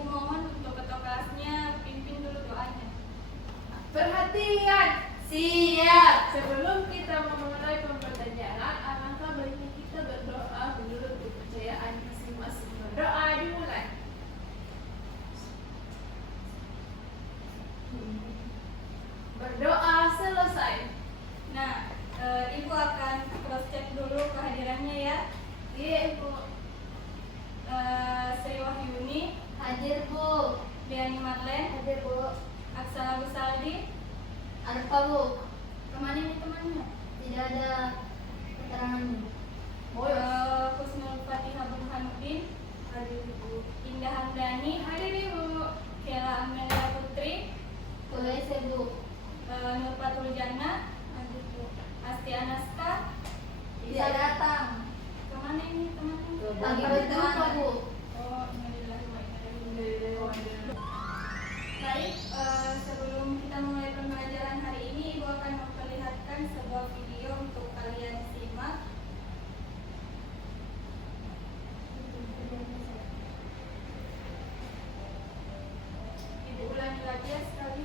Ibu mohon untuk ketua kelasnya pimpin dulu doanya. Perhatian, siap. Sebelum kita memulai pembelajaran, alangkah baiknya kita berdoa menurut kepercayaan masing-masing. Berdoa dimulai. Berdoa selesai. Nah, Ibu akan cross check dulu kehadirannya ya. Iya, Ibu. Sri Wahyuni, Hadir, Bu. Liani Marlen, Hadir, Bu. Aksala Busaldi. Ada Pak, Bu. Kemana ini temannya? Tidak ada keterangannya. Husnul Fatihah Burhanuddin. Hadir, Ibu. Indah Hamdani. Hadir, Ibu. Kela Amelia Putri. Boleh, Bu. Nurfatul Jannah. Asti Anaska. Tidak datang. Kemana ini temannya? Lagi berdoa, Bu. Oh, innalillahi wa inna ilaihi raji'un. Baik, sebelum kita mulai pembelajaran hari ini, Ibu akan memperlihatkan sebuah video untuk kalian simak. Ibu ulangi lagi ya sekali.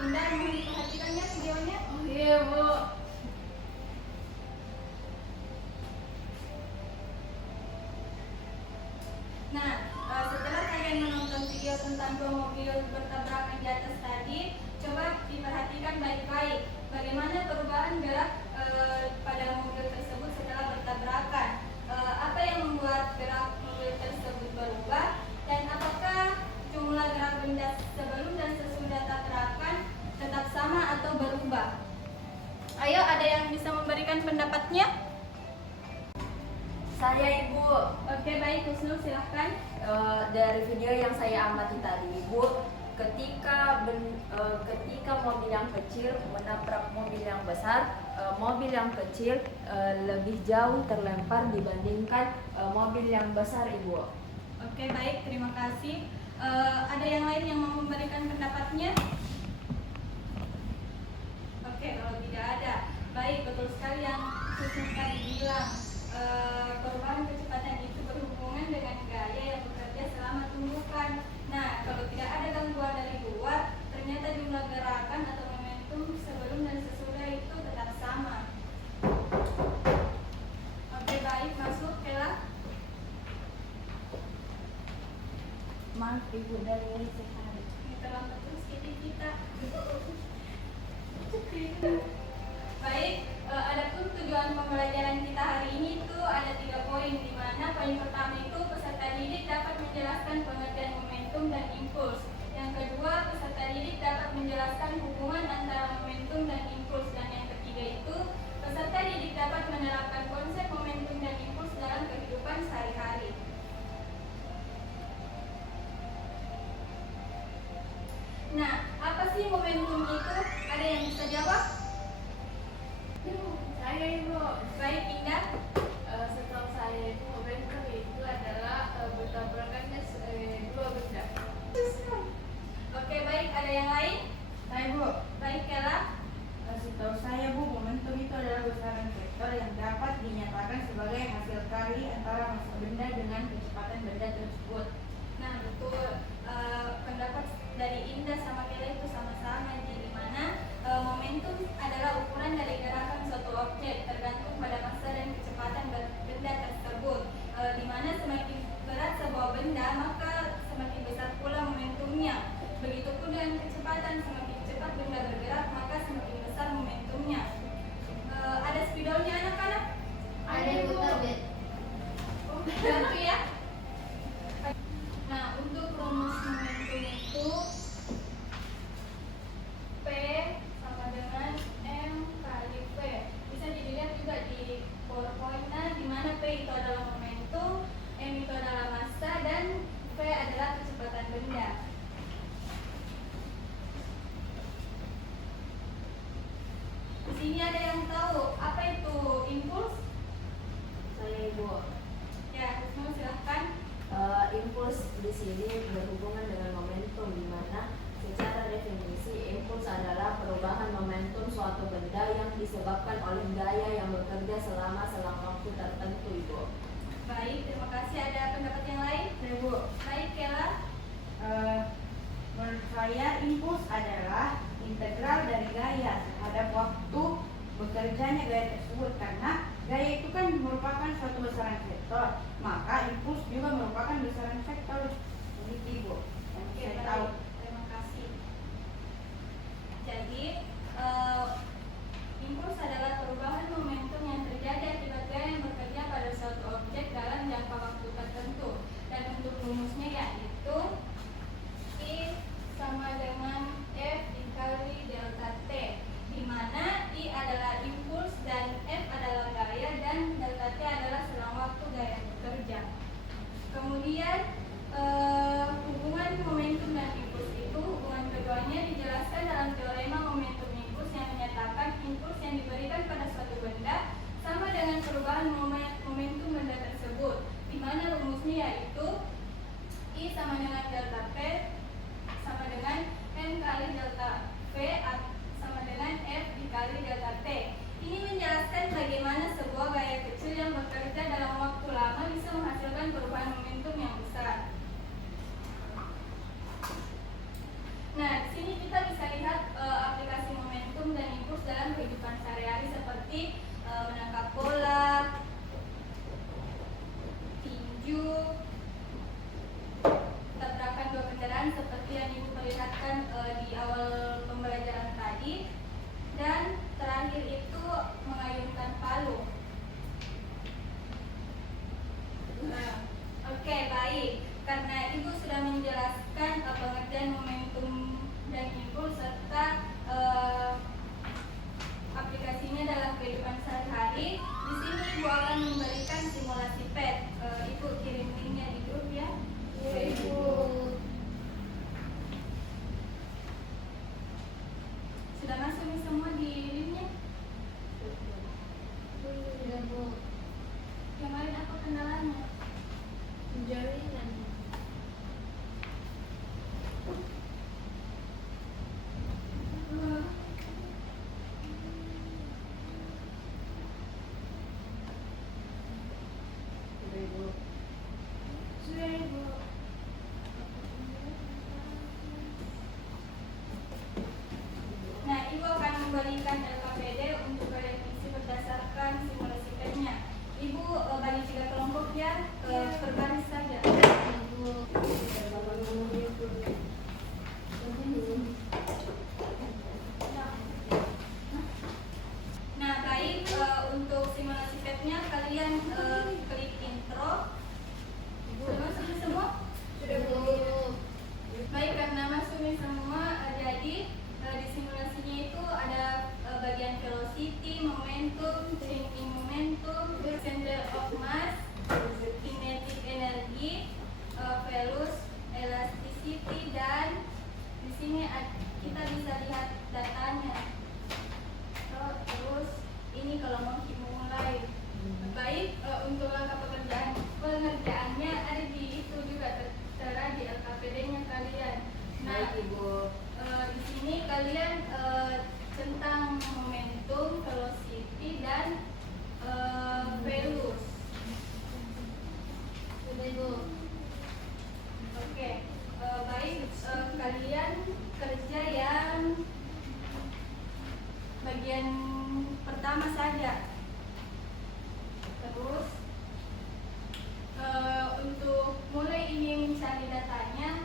Indah, mohon diperhatikan ya videonya. Oh iya, Bu. Nah, setelah kalian menonton video tentang dua mobil bertabrakan di atas tadi, coba diperhatikan baik-baik bagaimana perubahan gerak pada mobil tersebut setelah bertabrakan. Apa yang membuat gerak mobil tersebut berubah dan apakah jumlah gerak benda sebelum dan sesudah tabrakan tetap sama atau berubah? Ayo, ada yang bisa memberikan pendapatnya? Saya, Ibu. Oke, baik, Husnul silahkan. Dari video yang saya amati tadi, Ibu, ketika mobil yang kecil menabrak mobil yang besar, mobil yang kecil lebih jauh terlempar dibandingkan mobil yang besar, Ibu. Oke, baik, terima kasih. Ada yang lain yang mau memberikan pendapatnya? Oke, kalau tidak ada, baik, betul sekali yang Husnul tadi bilang. Perubahan kecepatan itu berhubungan dengan gaya yang bekerja selama tumbukan. Nah, kalau tidak ada gangguan dari luar, ternyata jumlah gerakan atau momentum sebelum dan sesudah itu tetap sama. Oke, baik, masuk, Kela. Maaf, Ibu, dari sekali. Ini terlambat terus kita. Baik, adapun tujuan pembelajaran kita hari ini itu ada 3 poin, di mana poin pertama itu peserta didik dapat menjelaskan pengertian momentum dan impuls. Yang kedua, peserta didik dapat menjelaskan hubungan antara momentum dan impuls. Dan yang ketiga itu peserta didik dapat menerapkan konsep momentum dan impuls dalam kehidupan sehari-hari. Nah, apa sih momentum itu? Ada yang bisa jawab? Saya, Ibu. Baik, Indah. Setahu saya itu momentum itu adalah bertabrakannya dua benda. Oke, baik. Ada yang lain? Saya, Bu. Baik, Kela. Setahu saya, Bu, momentum itu adalah besaran vektor yang dapat dinyatakan sebagai hasil kali antara massa benda dengan kecepatan benda tersebut. Nah, betul. Pendapat dari Indah sama Kela itu sama-sama, di mana momentum adalah ukuran dari gerakan suatu objek tergantung pada massa dan kecepatan benda tersebut. Di mana semakin berat sebuah benda, maka semakin besar pula momentumnya. Begitupun dengan kecepatan, semakin cepat benda bergerak, maka semakin besar momentumnya. Ada spidolnya anak-anak? Ada, Ibu, tablet. Bantu ya. Nah, untuk rumus momentum itu selama selang waktu tertentu, Ibu. Baik, terima kasih. Ada pendapat yang lain? Ibu, Baik, Kela. menurut saya impuls adalah integral dari gaya terhadap waktu bekerjanya gaya tersebut, karena gaya itu kan merupakan suatu besaran vektor, maka impuls juga merupakan besaran vektor. Begitu, Ibu yang Oke, saya baik. tahu. Terima kasih. Jadi, impuls adalah perubahan momentum yang terjadi akibat gaya yang bekerja pada suatu objek dalam jangka waktu tertentu. Dan untuk rumusnya yaitu I sama dengan F dikali delta T, di mana I adalah impuls dan F adalah gaya dan delta T adalah selang waktu gaya bekerja. Kemudian hubungan momentum dan impuls itu, hubungan keduanya dijelaskan dalam teorema momentum impuls yang menyatakan impuls yang diberikan pada suatu benda sama dengan perubahan momentum benda tersebut, di mana rumusnya yaitu I sama dengan delta P sama dengan M kali delta V sama dengan F dikali delta T. Ini menjelaskan bagaimana sebuah gaya kecil yang bekerja dalam waktu lama bisa menghasilkan perubahan momentum yang besar. Nah, di sini kita bisa lihat aplikasi momentum dan impuls dalam kehidupan sehari-hari seperti menangkap bola, tinju, tabrakan dua kendaraan seperti yang Ibu perlihatkan di awal pembelajaran tadi, dan terakhir itu mengayunkan palu. Oke, baik. Karena Ibu sudah menjelaskan pengertian momentum dan impuls serta aplikasinya dalam kehidupan sehari-hari, di sini Ibu akan memberikan simulasi PET. Ibu kirim linknya di grup ya. Ibu. Sudah masuk nih semua di linknya? Sudah, Bu. Yang lain apa kendalanya? Jalinan. Sudah, Ibu. Nah, Ibu akan memberikan LKPD untuk definisi berdasarkan simulasi PET-nya. Ibu bagi 3 kelompok ya, per baris saja. Ibu. Nah, baik, untuk simulasi PET-nya kalian klik intro. Sudah masuk nih semua? Sudah, Bu. Baik, karena masuk nih semua, jadi di simulasinya itu ada bagian velocity, momentum, changing momentum, center of mass, kinetic energy, velocity, elasticity, dan di sini kita bisa lihat datanya. Terus ini kalau mau mulai. Baik, untuk langkah pengerjaannya ada di itu juga tertera di LKPD-nya kalian. Nah, Baik, Ibu. di sini kalian tentang momentum, velocity, dan velus. Sudah, Ibu. Oke, baik, kalian kerja yang bagian pertama saja. Terus untuk mulai ini mencari datanya,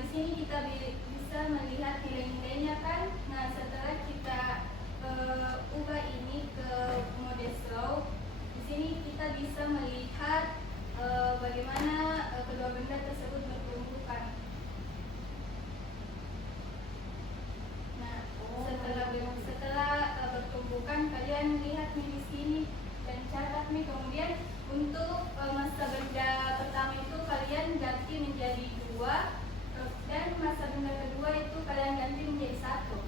di sini kita bisa melihat nilai-nilainya kan. Nah, setelah kita ubah ini ke mode slow, di sini kita bisa melihat bagaimana kedua benda tersebut bertumbukan. Nah, setelah bertumbukan, kalian lihat nih di sini dan catat nih. Kemudian untuk masa benda pertama itu kalian ganti menjadi 2, dan masa benda kedua itu kalian ganti menjadi 1.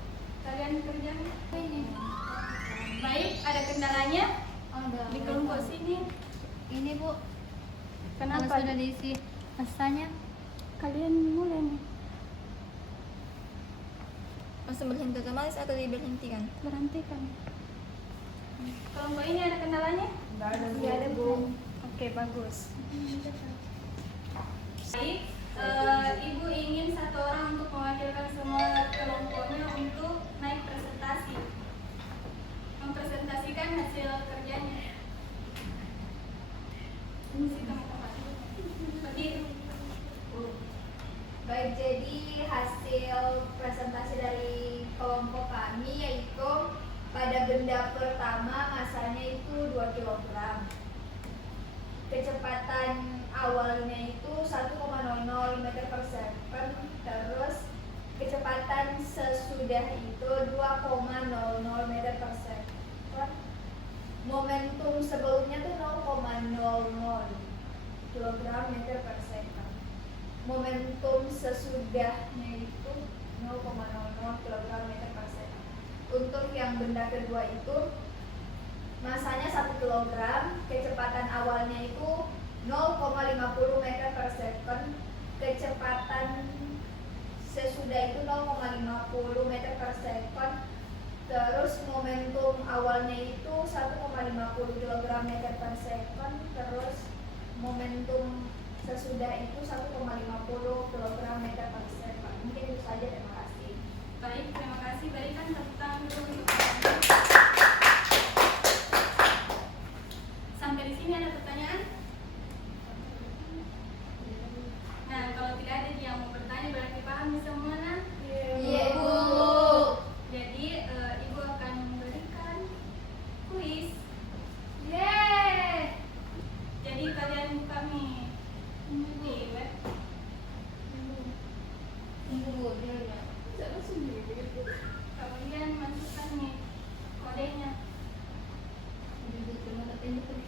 Kalian kerja ini. Baik, ada kendalanya Ada. di kelompok sini. Ini, Bu. Kenapa? Kalau sudah diisi masanya, Kalian mulai nih. langsung berhenti otomatis atau diberhentikan? Berhentikan. Kelompok ini ada kendalanya? Nggak ada Bu. Oke, bagus. Baik, Ibu ingin satu orang untuk mewakilkan semua kelompoknya untuk naik presentasi, mempresentasikan hasil kerjanya. Berdiri. Baik, jadi hasil presentasi dari kelompok kami yaitu pada benda pertama masanya itu 2 kg. Kecepatan awalnya itu 1,00 meter per second, terus kecepatan sesudah itu 2,00 meter per second. Momentum sebelumnya tuh 0,00 kilogram meter per second. Momentum sesudahnya itu 0,00 kilogram meter per second. Untuk yang benda kedua itu masanya 1 kg, kecepatan awalnya itu 0,50 meter per second, kecepatan sesudah itu 0,50 meter per second, terus momentum awalnya itu 1,50 kg meter per second, terus momentum sesudah itu 1,50 kg meter per second. Mungkin itu saja, terima kasih. Baik, terima kasih. Berikan tepuk tangan dulu untuk kalian. Sampai di sini ada pertanyaan? Nah, kalau tidak ada yang mau bertanya berarti paham semua, nah? Iya, Bu. Jadi Ibu akan memberikan kuis. Yeay. Jadi kalian buka nih di web. Tunggu Bu, dulu. Jangan sendiri. Kemudian masukkan nih kodenya. Dulu cuma katanya tadi.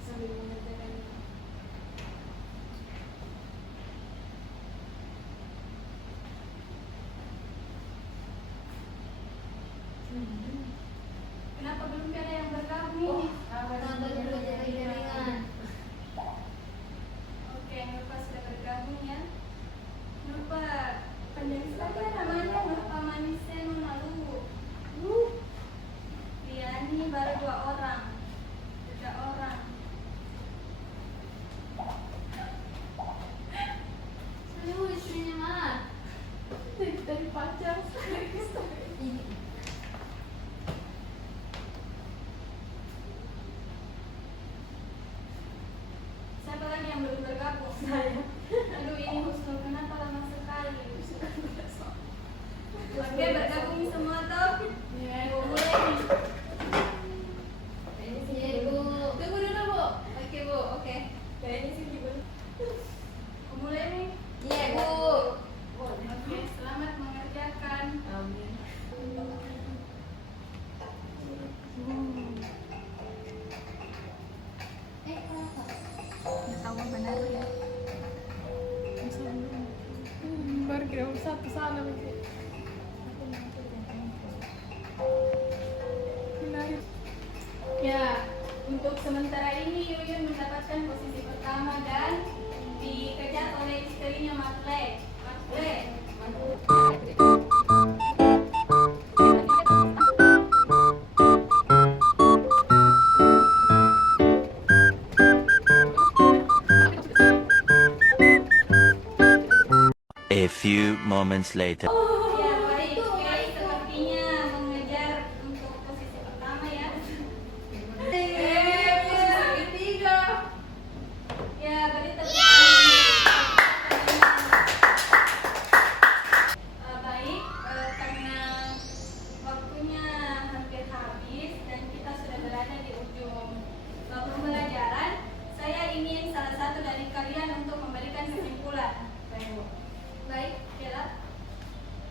Sambil mengerjakan. Kenapa belum ada yang bergabung? Nonton dulu jaringan. Oke, Nurpa sudah bergabung ya. Nurpa, panjang saja namanya Nurpa Manisnya Nunalu. Riani baru 2 orang. 3 orang. Aduh, istrinya mana? Dari pacar. Siapa lagi yang belum bergabung? Saya. Aduh, ini Husnul, kenapa lama sekali? Oke, bergabung semua toh? Iya. Ibu mulai nih. Iya, Bu. Tunggu dulu, Bu. Oke, Bu. Oke. Kayaknya sih gimana? Aku mulai nih. Iya, Bu. Oke, selamat mengerjakan. Amin. Kenapa? Tahu benar ya. Baru kira satu sana mungkin. Ya, untuk sementara ini Yuyun mendapatkan posisi pertama dan dikejar oleh istrinya Matle. A few moments later. Ya, baik. Sepertinya mengejar untuk posisi pertama ya. Posisi ketiga. Ya, beri tepuk tangan. Baik, karena waktunya hampir habis dan kita sudah berada di ujung pembelajaran, saya ingin salah satu dari kalian untuk memberikan kesimpulan. Baik, Bella.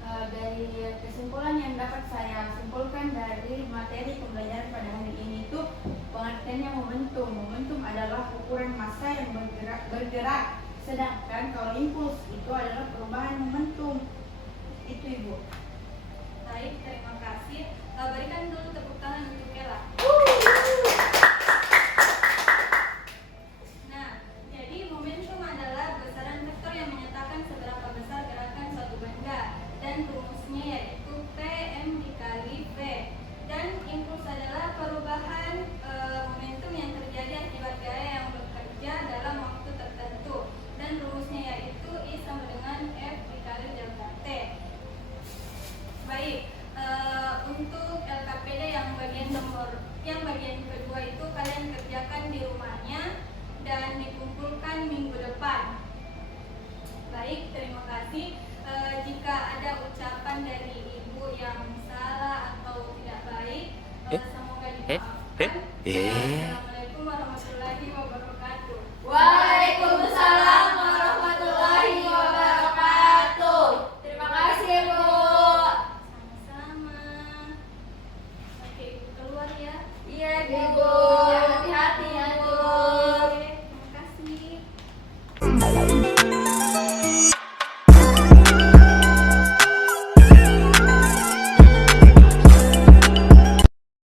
Dari kesimpulan yang dapat saya simpulkan dari materi pembelajaran pada hari ini itu pengertiannya momentum. Momentum adalah ukuran massa yang bergerak. Sedangkan kalau impuls itu adalah perubahan momentum. Itu Ibu. Baik, terima kasih. Berikan dulu tepuk tangan untuk Bella. Nah, jadi momentum adalah besaran vektor yang menyatakan seberapa besar rumusnya yaitu PM dikali V. Dan impuls adalah perubahan momentum yang terjadi akibat gaya yang bekerja dalam waktu tertentu. Dan rumusnya yaitu I sama dengan F dikali delta T. Baik, untuk LKPD yang bagian kedua itu kalian kerjakan di rumahnya dan dikumpulkan minggu depan. Baik, terima kasih. Jika ada ucapan dari ibu yang salah atau tidak baik, semoga dimaafkan.